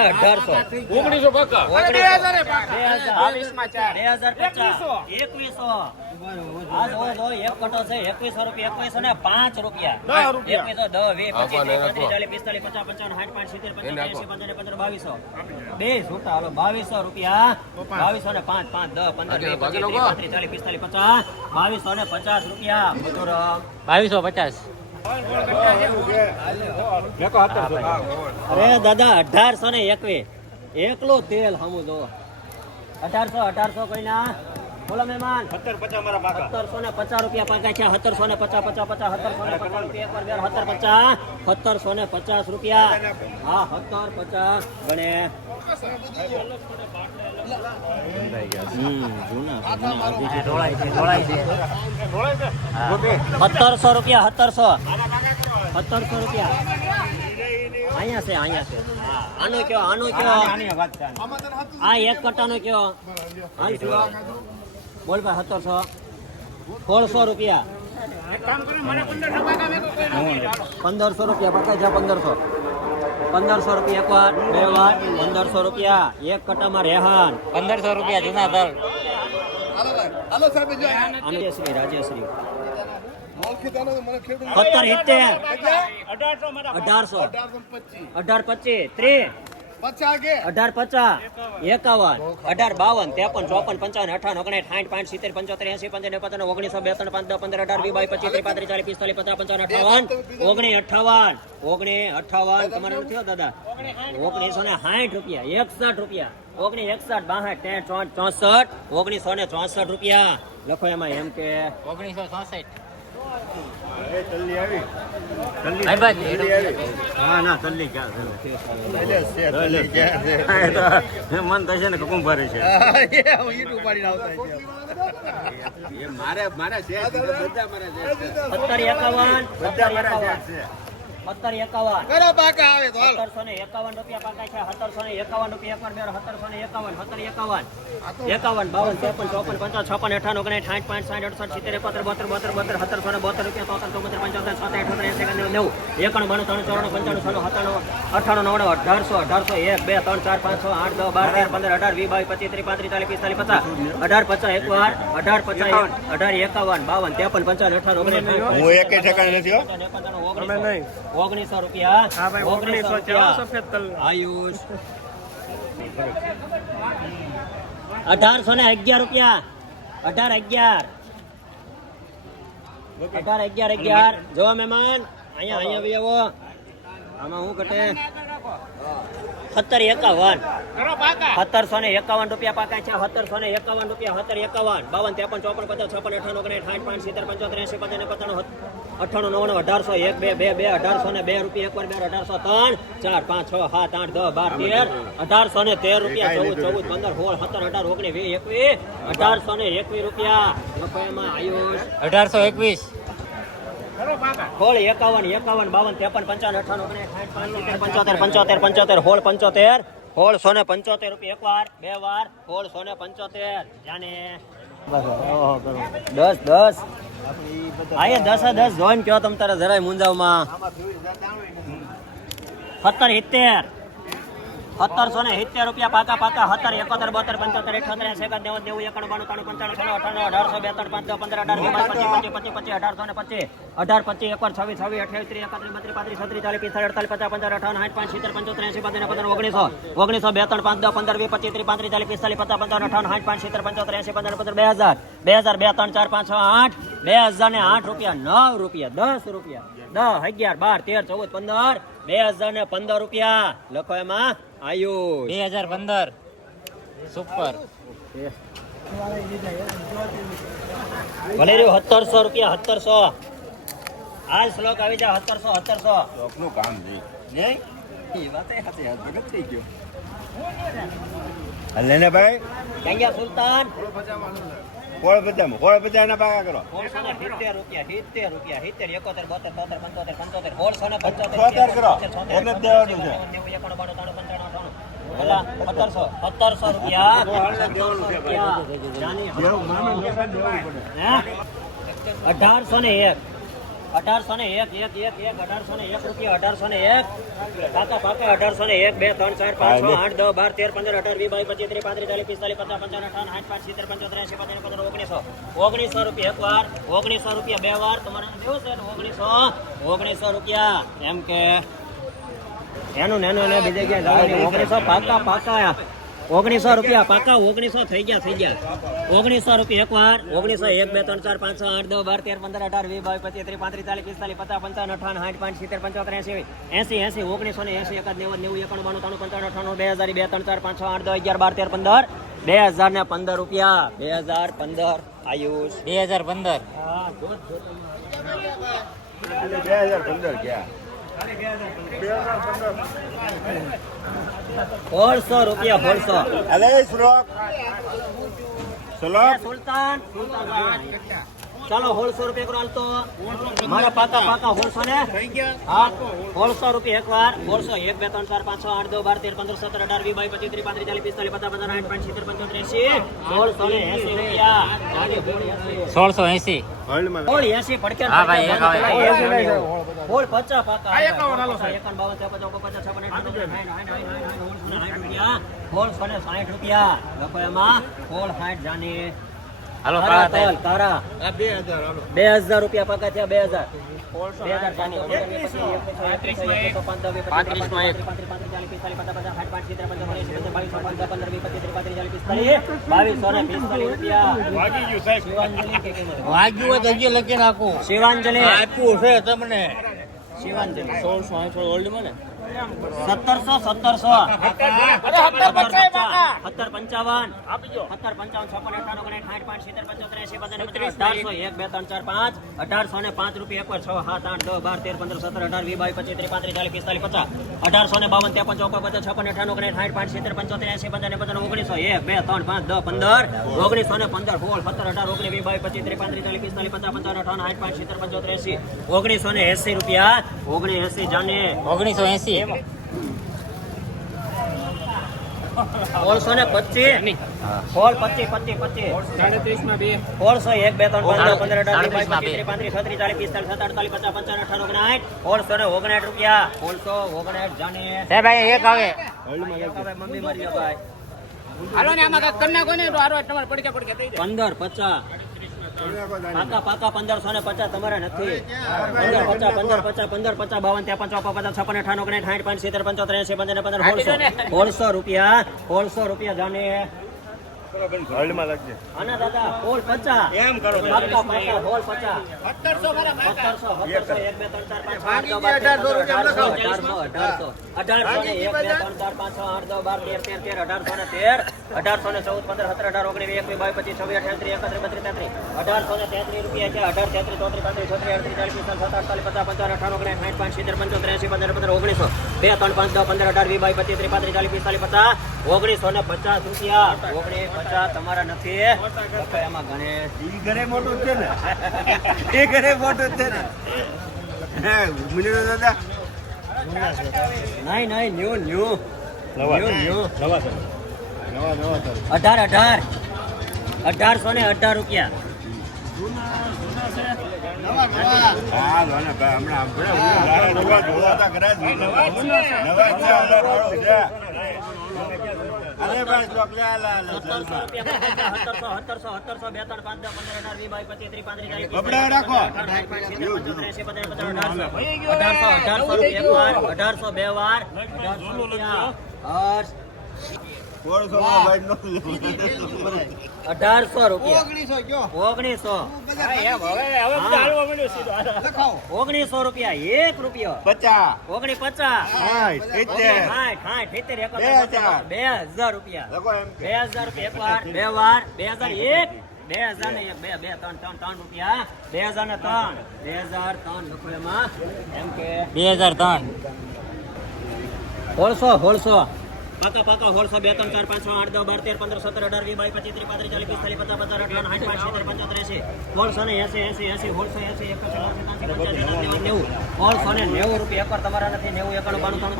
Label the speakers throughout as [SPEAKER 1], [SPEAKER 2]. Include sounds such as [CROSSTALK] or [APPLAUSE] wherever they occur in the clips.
[SPEAKER 1] અઢારસો.
[SPEAKER 2] ઓગણીસો પાકા.
[SPEAKER 1] બે હજાર એકવીસો. આ જો જો એક કટો છે એકવીસો રૂપિયા એકવીસો ને પાંચ રૂપિયા. એકવીસો દસ વીસ પચીસ ચાલીસ પિસ્તાલીસ પચાસ પંચાવન સાઠ પાંચ સિત્તેર પચાસ પંચાવન પંદર બાવીસો. બે છૂટા. હાલો બાવીસો રૂપિયા. બાવીસો ને પાંચ પાંચ દસ પંદર પાંત્રીસ ચાલીસ પિસ્તાલીસ પચાસ બાવીસો ને પચાસ રૂપિયા.
[SPEAKER 3] બાવીસો પચાસ.
[SPEAKER 1] અરે દાદા, અઢારસો ને એકવીસ. એકલો તેલ હમું જો અઢારસો અઢારસો કોઈના? બોલો મહેમાન. સત્તરસો ને પચાસ રૂપિયા પાકા છે સત્તરસો ને પચાસ પચાસ પચાસ, સત્તરસો ને પચાસ રૂપિયા સત્તર, પચાસ. સત્તરસો ને પચાસ રૂપિયા. હા, સત્તર, પચાસ. ગણે. સત્તરસો રૂપિયા, સત્તરસો. સત્તરસો રૂપિયા. અહીંયા છે અહીંયા છે. આનો કયો આનો કયો? આ એક કટ્ટાનો કયો? બોલ ભાઈ, સત્તરસો. સોળસો રૂપિયા. પંદરસો રૂપિયા પકાય છે પંદરસો? પંદરસો રૂપિયા એક વાર બે વાર. પંદરસો રૂપિયા એક કટામાં રેહાન.
[SPEAKER 3] પંદરસો રૂપિયા જૂના દર
[SPEAKER 1] રાજ્યશ્રી રાજેશ્રી. સત્તર સિત્તેર. અઢારસો. અઢાર પચીસ. ત્રીસ. અઢાર પચાસ એકાવન અઢાર બાવન ત્રેપન ચોપન પંચાવન અઠાવન ઓગણીસ સાઠ પાંચ સિત્તેર પંચોતેર એસી પંચાવન પચાસ ઓગણીસો બે ત્રણ પાંચ દસ પંદર અઢાર વીસ બાવીસ પચીસ ત્રીસ પાંત્રીસ ચાલીસ પિસ્તાલીસ પચાસ પંચાવન અઠાવન ઓગણીસ અઠાવન ઓગણીસ અઠાવન તમારે નથી હો દાદા? ઓગણીસો ને સાઠ રૂપિયા એકસઠ રૂપિયા ઓગણીસ એકસઠ બાસઠ ત્રેસઠ ચોસઠ ચોસઠ ઓગણીસો ને ચોસઠ રૂપિયા. લખો એમાં એમ કે
[SPEAKER 3] ઓગણીસો ચોસઠ.
[SPEAKER 4] મન થશે ને કુકુમ ભરે છે. મારે મારા છે. બધા મારા છે.
[SPEAKER 1] સત્તર એકાવન. સત્તર સત્તર સત્તરસો ને એકાવન રૂપિયા પાકા છે સત્તરસો ને એકાવન રૂપિયા એકવાર બે સત્તરસો ને એકાવન સત્તર એકાવન. એકાવન બાવન ત્રેપન ચોપન પંચાવન છપ્પન અઠાવન ઓગણીસ સાઠ પાંચ સાઠ અડસઠ સિત્તેર એકોતેર બોતેર બોતેર બોતેર સત્તરસો ને બોતેર રૂપિયા ચોતેર પંચોતેર છોતેર અઠોતેર એસી એકાણું નેવું એકાણું બાણું ત્રણ ચોરાણું પંચાણું સત્તાણું અઠાણું નવ્વાણું અઢારસો અઢારસો એક બે ત્રણ ચાર પાંચ છ આઠ દસ બાર તેર પંદર અઢાર વીસ બાવીસ પચીસ ત્રીસ પાંત્રીસ ચાલીસ પિસ્તાલીસ પચાસ અઢાર પચાસ એકવાર અઢાર પચાસ અઢાર એકાવન બાવન ત્રેપન પંચાવન અઠાર ઓગણીસ
[SPEAKER 4] હું એક ઠેકાણે નથી હો
[SPEAKER 1] ઓગણીસો રૂપિયા. ઓગણીસો રૂપિયા. આયુષ. અઢારસો ને અગિયાર રૂપિયા. અઢાર અગિયાર. અઢાર અગિયાર અગિયાર. જો મહેમાન અહીંયા અહીંયા ભાઈ આવો આમાં શું ઘટે? સત્તર એકાવન. સત્તરસો ને એકાવન રૂપિયા પાકા છે. સત્તરસો ને એકાવન રૂપિયા સત્તર એકાવન. બાવન ત્રેપન ચોપન પચાસ છપ્પન અઠાવન ઓગણીસ સાઠ પાંચ સિત્તેર પંચોતેર એસી પંચાવન પચાણું અઠાણું નવ્વાણું અઢારસો એક બે બે બે અઢારસો ને બે રૂપિયા. એકવાર બે અઢારસો ત્રણ ચાર પાંચ છ સાત આઠ દસ બાર તેર અઢારસો ને તેર રૂપિયા ચૌદ ચૌદ પંદર સોળ સત્તર અઢાર ઓગણીસ વીસ એકવીસ અઢારસો ને એકવીસ રૂપિયા. આયુષ.
[SPEAKER 3] અઢારસો એકવીસ.
[SPEAKER 1] હોળ એકાવન એકાવન બાવન ત્રેપન પંચાવન અઠાવન ઓગણીસ પંચોતેર પંચોતેર પંચોતેર હોળ પંચોતેર હોળ સો ને પંચોતેર રૂપિયા. એક વાર બે વાર હોળ સો ને પંચોતેર. જાને. દસ દસ. આયે દસ દસ જોઈન કયો તમ તારે જરાય મુંજાવમાં. સત્તર સિત્તેર. સત્તરસો ને સિત્તેર રૂપિયા પાકા પાકા સત્તર, એકોતેર, બોતેર, પંચોતેર, અઠોતેર એસી એકાદ નેવું નેવું, એકાણું, બાણું, ત્રણ, પંચાણું છણું અઠાણું, અઢારસો બે ત્રણ પાંચ પંદર, અઢાર પચીસ પચીસ પચીસ અઢારસો ને પચીસ, અઢાર, પચીસ એકવાર છવ્વીસ છવ્વીસ, અઠ્યાવીસ, ત્રીસ, એકત્રીસ, બત્રીસ, પાંત્રીસ, છત્રીસ, ચાલીસ પિસ્તાલીસ અડતાલીસ, પચાસ, પંદર, અઠાવન, સાઠ, પાંચ, સિત્તેર, પંચોતેર એસી પંદર પંદર ઓગણીસો ઓગણીસો બે પાંચ, દસ, પંદર, વીસ, પચીસ, ત્રીસ, પાંત્રીસ, ચાલીસ, પિસ્તાલીસ, પચાસ, પંદર, અઠાવન, સાઠ, પાંચ, સિત્તેર, પંચોતેર એસી પંદર પંદર, બે હજાર બે હજાર, બે, ત્રણ, ચાર, પાંચ, છ, આઠ, બે હજાર ને આઠ રૂપિયા, નવ રૂપિયા, દસ રૂપિયા, દસ, અગિયાર, બાર, તેર, ચૌદ, પંદર, બે હજાર ને પંદર રૂપિયા, લખો એમાં. આયુષ.
[SPEAKER 3] બે હજાર પંદર. સુપર.
[SPEAKER 1] ભલે રહ્યું સત્તરસો રૂપિયા સત્તરસો. હાલ શ્લોક આવી જાય સત્તરસો સત્તરસો.
[SPEAKER 4] ચોકનું કામ
[SPEAKER 1] નહીં. એ વાતે સાચી, આ ભગત થઈ ગયો.
[SPEAKER 4] હલે ને ભાઈ.
[SPEAKER 1] ક્યાં સુલતાન?
[SPEAKER 4] કોળ બધામાં કોળ બધાના પાકા કરો.
[SPEAKER 1] સોળસો સિત્તેર રૂપિયા સિત્તેર રૂપિયા સિત્તેર એકોતેર બોતેર તોતેર પંચોતેર પંચોતેર સોળસો ને પંચોતેર
[SPEAKER 4] કરો.
[SPEAKER 1] છોતેર,
[SPEAKER 4] જ દેવાનું છે.
[SPEAKER 1] સત્તરસો. રૂપિયા. અઢારસો ને એક. અઢારસો ને એક એક એક એક અઢારસો ને એક રૂપિયા અઢારસો ને એક. કાકા પાકા અઢારસો ને એક બે ત્રણ ચાર પાંચ છ આઠ દસ બાર તેર પંદર અઢાર વીસ બાવીસ પચીસ ત્રીસ પાંત્રીસ ચાલીસ પિસ્તાલીસ પચાસ પંચાવન અઠાવન આઠ પાંચ સિત્તેર પંચોતેર એસી પંદર પંદર ઓગણીસો. ઓગણીસો રૂપિયા એક વાર ઓગણીસો રૂપિયા બે વાર. તમારે દેવું છે? ઓગણીસો ઓગણીસો રૂપિયા. એમ કે એનું નેનું ને બીજે ક્યાંય જવાનું ઓગણીસો પાકા પાકા ઓગણીસો રૂપિયા પાકા ઓગણીસો થઈ ગયા થઈ ગયા. ઓગણીસો રૂપિયા એકવાર ઓગણીસો એક બે ત્રણ ચાર પાંચ છ આઠ દસ બાર તેર પંદર અઢાર વીસ બાવીસ પચીસ ત્રીસ પાંત્રીસ ચાલીસ પિસ્તાલીસ પચાસ પંચાવન અઠાવન સાઠ પાંચ સિત્તેર પંચોતેર એસી એસી એસી ઓગણીસો ને એસી એકાદ નેવું નેવું એકાણું બાણું ત્રણ પંચાવન અઠાણું બે હજાર બે ત્રણ ચાર પાંચ છ આઠ દસ અગિયાર બાર તેર પંદર. બે હજાર ને પંદર રૂપિયા. બે હજાર પંદર. આયુષ.
[SPEAKER 3] બે હજાર પંદર.
[SPEAKER 4] બે હજાર પંદર ગયા
[SPEAKER 1] સોળસો રૂપિયા સોળસો
[SPEAKER 4] અલે શ્લોક. શ્લોક.
[SPEAKER 1] સુલતાન. ચાલો સોળસો રૂપિયા કરો હાલતો મારા પાકા પાકા સોળસો ને. હા સોળસો રૂપિયા એક વાર સોળસો એક બે ત્રણ ચાર પાંચ છ આઠ દો બાર તેર પંદર સત્તર અઢાર વીસ બાવીસ પચીસ ત્રીસ પાંત્રીસ ચાલીસ પિસ્તાલીસ પચાસ પચાસ આઠ પાંચ સિત્તેર પંચોતેર એસી સોળસો ને એસી રૂપિયા. જાડી હોળ એસી.
[SPEAKER 3] સોળસો એસી
[SPEAKER 4] હોલ્ડમાં
[SPEAKER 1] હોળ એસી પડકે
[SPEAKER 3] હા ભાઈ, એક આવે.
[SPEAKER 1] હોળ પચાસ પાકા. એકાવન બાવન ત્રેપન ચોપન પચાસ છપ્પન આઠ સાઠ સોળસો ને સાઠ રૂપિયા. લખો એમાં. સોળ સાઠ જાની.
[SPEAKER 3] હાલો
[SPEAKER 1] તારા
[SPEAKER 3] કાળા
[SPEAKER 1] તલ, કાળા
[SPEAKER 4] બે હજાર હાલો
[SPEAKER 1] 2000 રૂપિયા પાકા થયા બે હજાર બે હજાર ચાની. એકવીસો, એકવીસો, એકવીસો, પાંચ, દસ, વીસ, પચીસ,
[SPEAKER 3] પાંત્રીસમાં એક.
[SPEAKER 1] પાંત્રીસ, પાંત્રીસ, ચાલીસ, પિસ્તાલીસ, પચાસ, પચાસ, સાઠ, પાંચ, સિત્તેર, પંચાવન, એંસી, પંચાવન, બાવીસો, પંચાવન, પંદર, વીસ, પચીસ, ત્રીસ, પાંત્રીસ, ચાલીસ, પિસ્તાલીસ, બાવીસો ને પિસ્તાલીસ રૂપિયા શિવાંજલિ
[SPEAKER 3] આપ્યું છે તમને
[SPEAKER 1] શિવાંજલિ
[SPEAKER 3] સોળસો આઠસો માં મને
[SPEAKER 1] સત્તરસો સત્તરસો. સત્તર પંચાવન સત્તર પંચાવન. છપ્પન અઠાણું ઓગણીસ સાઠ પાંચ સિત્તેર પંચોતેર એસી પંદર અઢારસો એક બે ત્રણ ચાર પાંચ અઢારસો ને પાંચ રૂપિયા એક છ સાત આઠ દસ બાર તેર પંદર સત્તર અઢાર વી બાવીસ પચીસ ત્રીસ પાંત્રીસ ચાલીસ પિસ્તાલીસ પચાસ અઢારસો ને બાવન ત્રેપન ચોપન પચાસ છપ્પન અઠાણું ઓગણીસ સાઠ પાંચ સિત્તેર પંચોતેર એસી પંદર ને પંદર ઓગણીસો એક બે ત્રણ પાંચ દસ પંદર ઓગણીસો ને પંદર સોળ સત્તર અઢાર ઓગણીસ વી બાવીસ પચીસ ત્રીસ પાંત્રીસ ચાલીસ પિસ્તાલીસ પચાસ પંચાવન અઠાવન સાઠ પાંચ સિત્તેર પંચોતેર એસી ઓગણીસો ને એસી રૂપિયા ઓગણીસ એસી જાને
[SPEAKER 3] ઓગણીસો એસી
[SPEAKER 1] સોળસો ને પચીસ. સોળ પચીસ પચીસ પચીસ. સોળસો એક બે ત્રણ પાંચ પંદર અઢાર વીસ બાવીસ પચીસ ત્રીસ પાંત્રીસ છત્રીસ ચાલીસ પિસ્તાલીસ સત્તર પચાસ પંચાવન અઠાવન ઓગણસાઠ. સોળસો ને રૂપિયા. સોળસો ઓગણસાઠ જાને
[SPEAKER 3] સાહેબ એક આવે
[SPEAKER 1] મમ્મી મરી ભાઈ.
[SPEAKER 3] હાલો ને આમાં કાંઈક કરી તો હારો તમારે પડકે પડકે
[SPEAKER 1] પંદર પચાસ. પાકા પાકા પંદરસો ને પચાસ તમારે નથી. પંદર પચાસ પંદર પચાસ પંદર પચાસ બાવન ત્યાં ચોપન પચાસ છપ્પન અઠાણું ઓગણીસ સાઠ પાંચ સિત્તેર પંચોતેર એસી પંદર પંદર સોળસો. રૂપિયા સોળસો રૂપિયા જાને
[SPEAKER 4] હોલ્ડમાં લખજે
[SPEAKER 1] આના દાદા સોળ પચાસ.
[SPEAKER 4] એમ કરો
[SPEAKER 1] પાકા પાકા સોળ પચાસ. સત્તરસો સત્તરસો એક બે ત્રણ ચાર પાંચ છ આઠ બાર તેર પંદર અઢારસો અઢારસો અઢારસો. ને એક બે ત્રણ ચાર પાંચ છ આઠ દસ બાર તેર તેર તેર અઢારસો ને તેર અઢારસો ને ચૌદ પંદર સત્તર અઢાર ઓગણીસ વીસ એકવીસ બાવીસ પચીસ છવ્વીસ અઠ્યાસી એકત્રીસ બત્રીસ તેત્રીસ. અઢારસો ને તેત્રીસ રૂપિયા છે અઢાર તેત્રીસ ચોત્રીસ પાંત્રીસ છત્રીસ અડત્રીસ ચાલીસ પિસ્તાલીસ સત્તર અડતાલીસ પચાસ પંચાવન અઠાર ઓગણીસ સાઠ પાંચ સિત્તેર પંચોતેર એસી પંદર પંદર ઓગણીસો. બે ત્રણ પાંચ દસ પંદર અઢાર વીસ બાવીસ પચીસ ત્રીસ પાંત્રીસ ચાલીસ પિસ્તાલીસ પચાસ ઓગણીસો ને પચાસ રૂપિયા. ઓગણીસ તમારા નથી એમાં ગણેશ
[SPEAKER 4] ઈ ઘરે મોટું જ છે ને? [LAUGHS] એ ઘરે મોટું જ છે ને? હે દાદા?
[SPEAKER 1] નહીં નહીં ન્યુ ન્યુ. New new.
[SPEAKER 4] નવા નવા
[SPEAKER 1] અઢાર અઢાર. અઢારસો ને અઢાર રૂપિયા.
[SPEAKER 4] હા હમણાં અરે ભાઈ શ્લોક લે લા લા
[SPEAKER 1] સત્તરસો રૂપિયા સત્તરસો સત્તરસો સત્તરસો બે ત્રણ પાંચ દસ પંદર અઢાર વીસ બાવીસ પચીસ ત્રીસ પાંત્રીસ ચાલીસ
[SPEAKER 4] કપડાં રાખો.
[SPEAKER 1] અઢારસો અઢારસો રૂપિયા એક વાર અઢારસો બે વાર અઢારસો રૂપિયા. હર્ષ અઢારસો રૂપિયા. ઓગણીસો ઓગણીસો. રૂપિયા એક રૂપિયો.
[SPEAKER 4] પચાસ.
[SPEAKER 1] ઓગણી પચાસ
[SPEAKER 4] બે હજાર.
[SPEAKER 1] રૂપિયા. બે હજાર રૂપિયા એક વાર બે વાર બે હજાર એક. બે હજાર ને બે બે ત્રણ ત્રણ ત્રણ રૂપિયા. બે હજાર ને ત્રણ. બે હજાર ત્રણ લખો એમાં. એમ કે.
[SPEAKER 3] બે હજાર ત્રણ.
[SPEAKER 1] સોળસો સોળસો પાકા પાકા સોળસો બે ત્રણ ચાર પાંચ છ આઠ દસ બાર તેર પંદર સત્તર અઢાર વીસ બાવીસ પચીસ ત્રીસ પાંત્રીસ ચાલીસ પિસ્તાલીસ પચાસ પચાસ અઠાવન સાઠ પાંચ સિત્તેર પંચોતેર એસી. સોળસો ને એસી એસી એસી સોળસો એસી એકસો નેવું નેવું. ને નેવું રૂપિયા એકવાર તમારા નથી નેવું એકાણું બાણું ત્રણ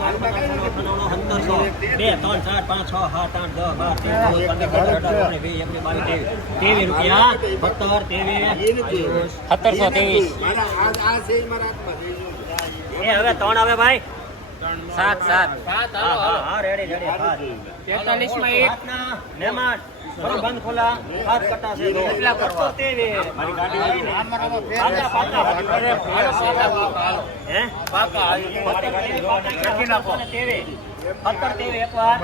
[SPEAKER 1] સત્તરસો બે ત્રણ ચાર પાંચ છ સાત આઠ દસ બાર તેર ચૌદ પંદર સત્તર અઢાર ઓગણીસ વીસ એકવીસ બાવીસ ત્રેવીસ. ત્રેવીસ રૂપિયા સત્તર ત્રેવીસ
[SPEAKER 3] સત્તરસો ત્રેવીસ
[SPEAKER 1] હવે ત્રણ આવે ભાઈ.
[SPEAKER 3] સાત સાત.
[SPEAKER 1] હા હા હા રેડી રેડી
[SPEAKER 3] તેતાલીસમાં એક
[SPEAKER 1] નેમાન બંધ ખોલા. હાથ કટા છે. દો. સત્તર. પાકા, તેવીસ એકવાર.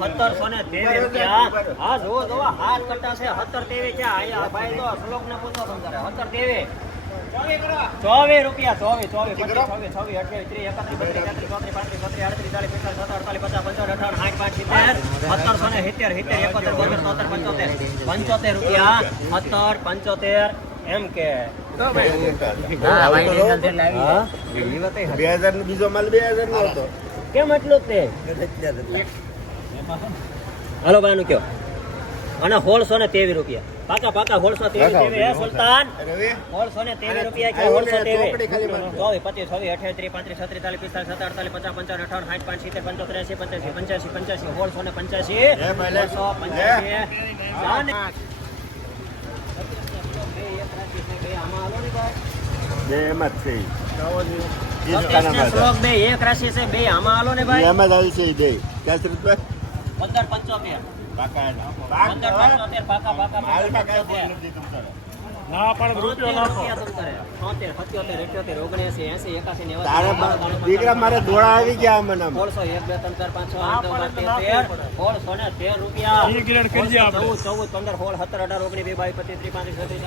[SPEAKER 1] સત્તરસો ને રૂપિયા. હા, જોવો જુઓ, હાથ કટા છે. સત્તર તેવીસ ક્યાં? ભાઈ ભાઈ શ્લોક ને પૂછો તમ તારે. સત્તર તેવીસ. ચોવીસ રૂપિયા ચોવીસ ચોવીસ પચીસ અઠ્યાવીસ ત્રીસ એકત્રીસ બત્રીસ તેત્રીસ ચોત્રીસ પાંત્રીસ છત્રીસ આડત્રીસ ચાલીસ પિસ્તાલીસ સત્તર અડતાલીસ પચાસ પંચાવન અઠાવન સાઠ પાંચ સિત્તેર સત્તરસો ને સિત્તેર સિત્તેર એકોતેર બોતેર તોતેર પંચોતેર. પંચોતેર રૂપિયા સત્તર પંચોતેર એમ કે?
[SPEAKER 4] બે હજાર નો બીજો માલ બે હજાર નો હતો.
[SPEAKER 1] કેમ એટલું તે? હાલો ભાઈ નું કયો? અને સોળસો ને તેવીસ રૂપિયા. પાકા પાકા સોળસો તેવીસ તેવીસ હે સુલતાન
[SPEAKER 4] રવિ
[SPEAKER 1] સોળસો ને તેવીસ રૂપિયા કે
[SPEAKER 4] આ
[SPEAKER 1] સોળસો
[SPEAKER 4] ઓલે
[SPEAKER 1] તેવીસ
[SPEAKER 4] ચોપડી ખાલી બંધ.
[SPEAKER 1] ચોવીસ પચીસ છવ્વીસ અઠ્યાવીસ ત્રીસ પાંત્રીસ છત્રીસ ચાલીસ પિસ્તાલીસ સત્તર અડતાલીસ પચાસ પંચાવન અઠાવન સાઠ પાંચ સિત્તેર પંચોતેર એસી પંચ્યાસી પંચ્યાસી પંચ્યાસી સોળસો ને પંચ્યાસી
[SPEAKER 4] હે ભાઈ, લે.
[SPEAKER 1] સોળસો પંચ્યાસી અને બે આમાં હાલો ને ભાઈ.
[SPEAKER 4] બે એમ જ છે ઈ. ઈ
[SPEAKER 1] સતીશને
[SPEAKER 4] દુકાનમાં હતા.
[SPEAKER 1] શ્લોક બે એક રાશિ છે બે આમાં હાલો ને ભાઈ
[SPEAKER 4] ઈ એમ જ આવી છે ઈ બે ક્યાં રૂપિયા
[SPEAKER 1] પંદર પંચોતેર ના પણ રૂપિયા
[SPEAKER 4] દીકરા મારે દોડા આવી ગયા મને.
[SPEAKER 1] સોળસો એક બે ત્રણ ચાર પાંચ સોળસો ને તેર રૂપિયા. ચૌદ ચૌદ પંદર સોળ સત્તર અઢાર ઓગણીસ બે બાવીસ પચીસ ત્રીસ પાંત્રીસ છત્રીસ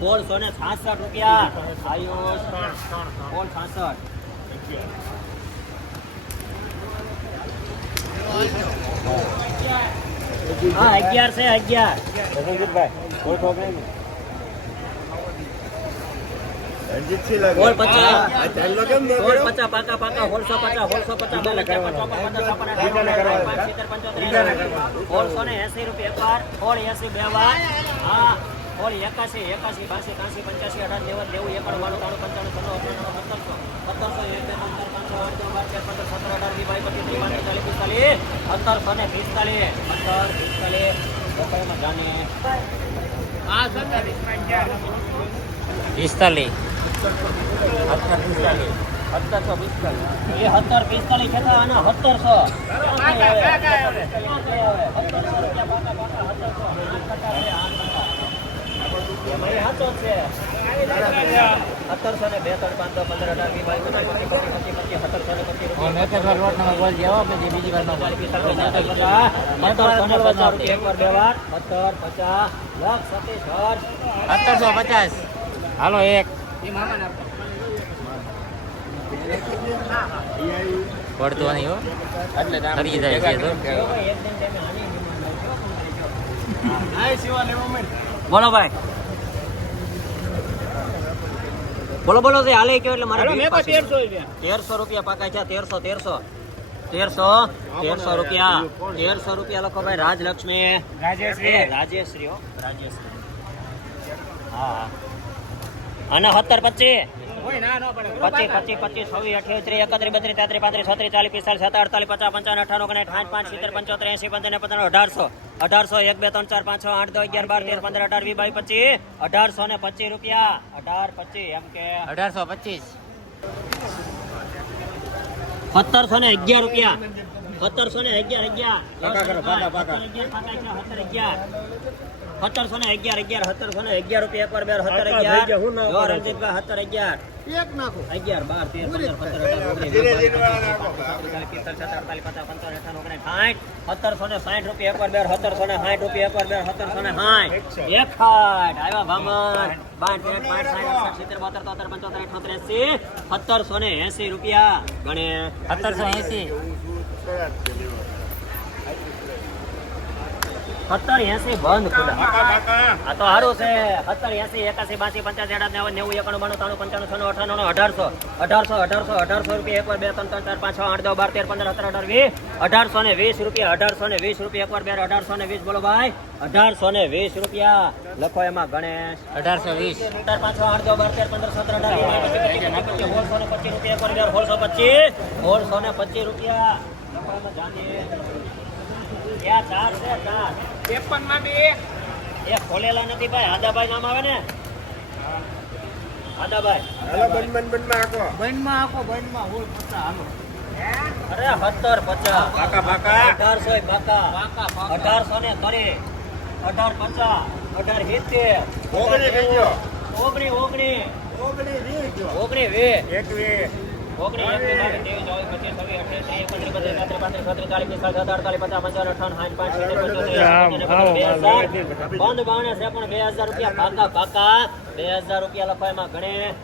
[SPEAKER 1] સોળસો ને છાસઠ રૂપિયા. આયુષ સોળ છાસઠ. હા અગિયાર છે અગિયાર
[SPEAKER 4] કેમ ન
[SPEAKER 1] એસી રૂપિયા એક વાર સોળ એસી બે વાર હા સોળ એકાસી એકાસી બાસી ત્રાસી પંચ્યાસી અઢાર નેવું નેવું એકાણું બાણું ત્રાણું પંચાણું છન્નું અઠાણું સત્તરસો સત્તરસો એક પંદર પાંચસો નવ બાર તેર પંદર સત્તર અઢાર વીસ બાવીસ પચીસ ત્રીસ પાંત્રીસ ચાલીસ પિસ્તાલીસ સત્તરસો ને પિસ્તાલીસ સત્તર પિસ્તાલીસ. બપોરમાં જાને.
[SPEAKER 3] પિસ્તાલીસ.
[SPEAKER 1] સત્તર પિસ્તાલીસ. સત્તરસો પિસ્તાલીસ. એ સત્તર પિસ્તાલીસ સત્તરસો સત્તરસો રૂપિયા પાકા પાકા સત્તરસો આઠ ટકા છે આઠ ટકા એમાં એ સાચો જ છે સત્તરસો ને બે ત્રણ પાંચ દસ પંદર અઢાર વીસ બાવીસ પચીસ પચીસ પચીસ પચીસ પચીસ સત્તરસો ને પચીસ પચાસ પચાસ સત્તરસો પચાસ પચાસ
[SPEAKER 3] પચાસ હાલો એક. પડતો નહીં હો કરી જાય છે તો
[SPEAKER 1] બોલો ભાઈ. બોલો બોલો તે હાલે કયો એટલે મારે મેં પાસે. તેરસો રૂપિયા. પાકા છે તેરસો તેરસો. તેરસો તેરસો રૂપિયા. તેરસો રૂપિયા લખો ભાઈ રાજલક્ષ્મી.
[SPEAKER 3] રાજેશ્રી.
[SPEAKER 1] રાજેશ્રી હો રાજેશ્રી. હા. અને સત્તર પચીસ. પચીસ પચીસ પચીસ છવ્વીસ અઠ્યાવીસ ત્રીસ એકત્રીસ બત્રીસ તેત્રીસ પાંત્રીસ છત્રીસ ચાલીસ પિસ્તાલીસ સત્તર અડતાલીસ પચાસ પંચાવન અઠાણું પાંચ સિત્તેર પંચોતેર એસી પંચાવન અઢારસો. અઢારસો એક બે ત્રણ ચાર પાંચ છ આઠ દસ અગિયાર બાર તેર પંદર અઢાર વીસ બાવીસ પચીસ. અઢારસો ને પચીસ રૂપિયા. અઢાર પચીસ એમ કે.
[SPEAKER 3] અઢારસો પચીસ.
[SPEAKER 1] સત્તરસો ને અગિયાર રૂપિયા. સત્તરસો ને અગિયાર અગિયાર. અગિયાર, અગિયાર. સત્તરસો ને અગિયાર અગિયાર સત્તરસો ને અગિયાર. રૂપિયા એક વાર બે સત્તર અગિયાર રણજીતભાઈ સત્તર અગિયાર. અગિયાર બાર તેર પંદર. સત્તરસો ને સાઠ રૂપિયા એક બે સત્તરસો ને સાઠ રૂપિયા એક બે સત્તરસો ને સાઠ. એકસઠ આવ્યા તેર સાઠ અડસઠ સિત્તેર બોતેર તોતેર પંચોતેર અઠોતેર એસી. સત્તરસો ને એસી રૂપિયા. ગણે.
[SPEAKER 3] સત્તરસો એસી.
[SPEAKER 1] સત્તર એસી બંધ ખુલ્લા. આ તો સારું છે. સત્તર એસી એકાસી બાસી પંચાસી અઢાર નેવું નેવું એકાણું બાણું ત્રાણું પંચાણું છનું અઠાણું અઢારસો. અઢારસો અઢારસો અઢારસો રૂપિયા એકવાર બે ત્રણ ત્રણ ચાર પાંચ છ આઠ દસ બાર તેર પંદર સત્તર અઢાર વીસ. અઢારસો ને વીસ રૂપિયા અઢારસો ને વીસ રૂપિયા એકવાર બે અઢારસો ને વીસ બોલો ભાઈ. અઢારસો ને વીસ રૂપિયા. લખો એમાં ગણેશ.
[SPEAKER 3] અઢારસો વીસ.
[SPEAKER 1] ચાર પાંચ છ આઠ દસ બાર તેર પંદર સત્તર અઢાર સોળસો ને પચીસ રૂપિયા એકવાર બે સોળસો પચીસ. સોળસો ને પચીસ રૂપિયા. લખો એમાં જાનીએ. ચાર છે? ચાર.
[SPEAKER 3] ત્રેપનમાં બે.
[SPEAKER 1] એ ખોલેલા નથી ભાઈ. આદાભાઈ નામ આવે ને? આદાભાઈ.
[SPEAKER 4] હાલો બન બન
[SPEAKER 3] બનમાં હોળ પચાસ હાલો.
[SPEAKER 1] અરે સત્તર પચાસ.
[SPEAKER 4] પાકા પાકા
[SPEAKER 1] અઢારસો બાકા
[SPEAKER 3] પાકા પાકા
[SPEAKER 1] અઢારસો ને ત્રીસ અઢાર પચાસ. અઢાર સિત્તેર.
[SPEAKER 4] ઓગણી થઈ ગયો.
[SPEAKER 1] ઓગણી ઓગણી.
[SPEAKER 4] ઓગણી વીસ
[SPEAKER 1] ઓગણી વીસ.
[SPEAKER 4] એકવીસ.
[SPEAKER 1] બંધ બાણે છે પણ બે હજાર રૂપિયા પાકા પાકા બે હજાર રૂપિયા લખો એમાં ગણે.